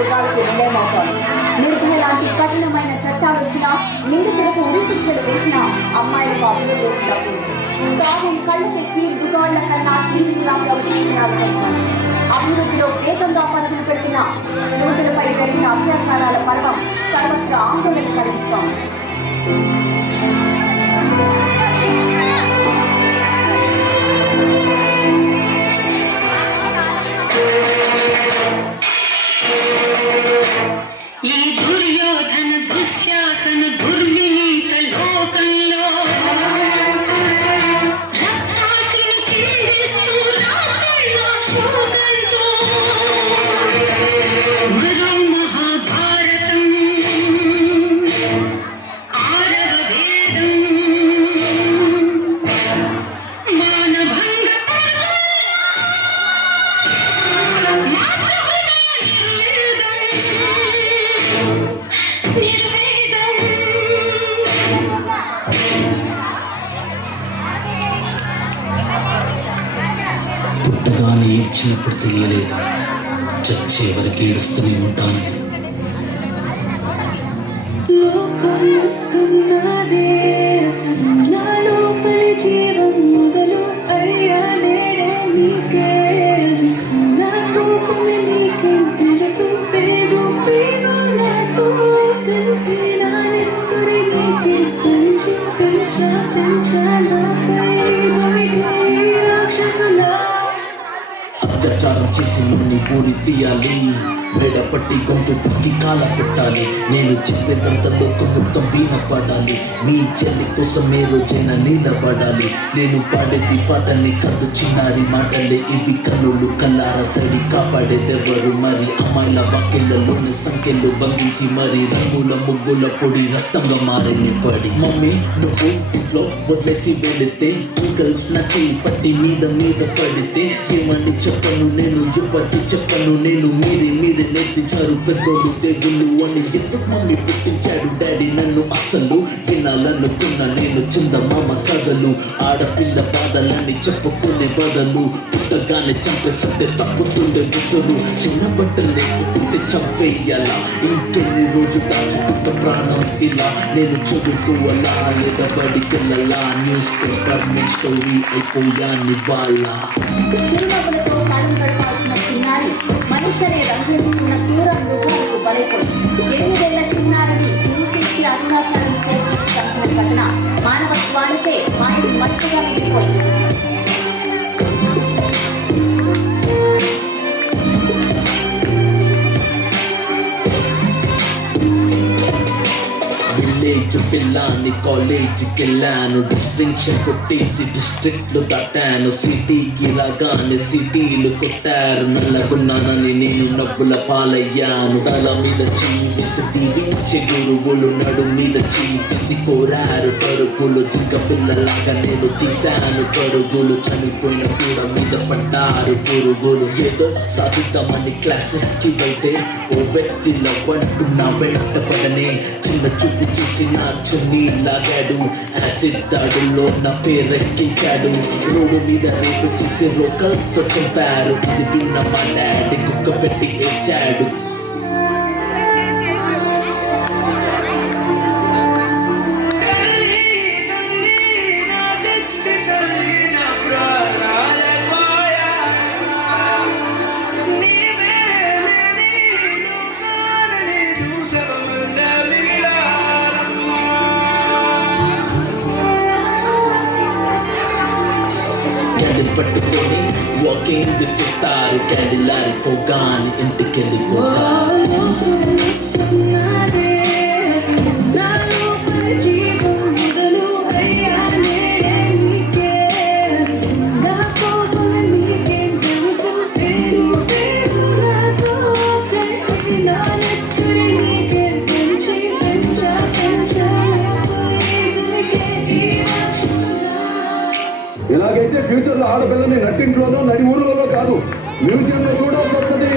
మృగాలకు నిలయమవుతాను. నిర్భయ లాంటి కఠినమైన చట్టాలు వచ్చినా, నిందితులకు ఉరి శిక్షలు వేసినా అమ్మాయిలకు అభివృద్ధి ఉండదు. తాను కళ్ళకెక్కి మృగాళ్ల కన్నా తీవ్రంగా ప్రవర్తిస్తున్నారు. అభివృద్ధిలో వేగంగా పరుగులు పెడుతున్న యువతులపై జరిగిన అత్యాచారాల పర్వం సర్వత్రా ఆందోళన కలిగిస్తాం. ఈ దుర్యోధన దుశ్శాసన దుర్వినీత లోకంలో రక్తాశులు చిందిస్తూ రామయ్య శోకంతో మరో మహాభారతం ఆరవ వేదం మానభంగ పుట్టగానే ఏడ్చినప్పుడు తెలియలేదు, చచ్చే వరకు ఏడుస్తూనే ఉంటాను. అత్యాచారం చేసి నన్ను పూరి తీయాలి, వేడపట్టి గొంతు పిసికి కాల పెట్టాలి. నేను చెప్పేదంత లోకం మొత్తం వీణ పాడాలి. మీ చెల్లి కోసం ఏ రోజైనా నిలబడాలి. నేను పాడేది పాటల్ని కాదు చిన్నారి మాటలే, ఇది కన్నులు కల్లార తడి కాపాడేదెవరు మరి? అమ్మాయిల వాక్యలలోని సంఖ్యలు బంధించి మరి రంగుల ముగ్గుల పొడి రక్తంలో మారని పడి. మమ్మీ నువ్వు ఇంట్లో వదిలేసి వెళితే, అంకల్ నా చెయ్యి పట్టి మీద పడితే ఏమని చెప్పను నేను, ఎప్పటి చెప్పను నేను? మీరే నేర్పించారు పెద్దోళ్ళు దేవుళ్ళు అని. ఎందుకు మమ్మీ పుట్టించాడు డాడీ నన్ను? అసలు వినాలనుకున్నా నేను చందమామ కథలు. ఆడపిల్ల బాధలని చెప్పుకునే బదులు పుట్టగానే చంపేస్తుంటే తప్పుతుండే విసురు. చిన్న బట్టలు లేకుంటే చంపేయాలా? ఇంకెన్ని రోజు దాచుకుంట ప్రాణం ఇలా? నేను చదువుకోవాలా లేదా బడికెళ్ళాలా? న్యూస్ పేపర్ మీ స్టోరీ అయిపోయాని వాళ్ళ. మనుషులే రంగేసుకున్న తీవ్ర మృగాలకు బలైపోయింది. 8 ఏళ్ల చిన్నారని హింసించి అత్యాచారం చేసి చంపిన ఘటన మానవత్వానికే మాయకు మచ్చగా మిగిలిపోయింది. విలేజ్ పిల్లాన్ని కాలేజీకి వెళ్ళాను, డిస్టింక్షన్ కొట్టేసి డిస్ట్రిక్ట్లు దాటాను. సిటీకి రాగానే సిటీలు కొట్టారు, నల్లగున్నానని నేను నవ్వుల పాలయ్యాను. తల మీద చీవేసి దీవించే గురువులు నడు మీద చీవేసి కోరారు పరుగులు. జింక పిల్లలాగా నేను తీశాను పరుగులు, చనిపోయిన కూడ మీద పడ్డారు పురుగులు. ఏదో సాధిద్దామని క్లాసెస్ కి వెళ్తే ఓ వ్యక్తిలో వంటు నా వెంట పడనే. చిన్న చూపు చూసి నా చున్నీ లాగాడు, యాసిడ్ దాడుల్లో నా పేరెక్కించాడు. రోడ్డు మీద రేపు చేసి రోకల్స్తో చంపారు. ఇది విన్న మా డాడీ కుక్క పెట్టి ఏడ్చాడు. పట్టుకొని వాకింగ్ చేస్తారు, క్యాండిల్ పోగాని ఇంటికి వెళ్ళిపోతారు. ఇలాగైతే ఫ్యూచర్ లో ఆడపిల్లని నట్టింట్లోనో నడి ఊళ్ళలో కాదు మ్యూజియంలో చూడాల్సి వస్తుంది.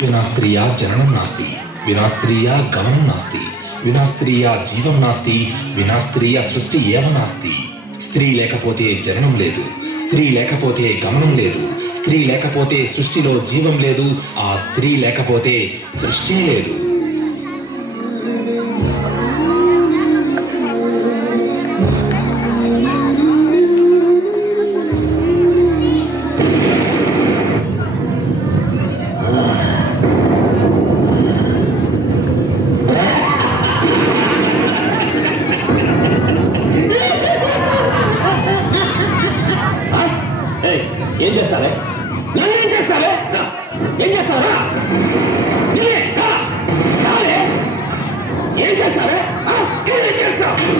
వినా స్త్రీయా జననం నాస్తి, వినా స్త్రీయా గమనం నాస్తి, వినా స్త్రీయా జీవం నాస్తి, వినా స్త్రీయా సృష్టి ఏవ నాస్తి. స్త్రీ లేకపోతే జననం లేదు, స్త్రీ లేకపోతే గమనం లేదు, స్త్రీ లేకపోతే సృష్టిలో జీవం లేదు, ఆ స్త్రీ లేకపోతే సృష్టి లేదు. ఏం చేస్తారే? ఏం చేస్తారే? ఏం చేస్తారా? ఏం చేస్తారే? ఏం చేస్తావు?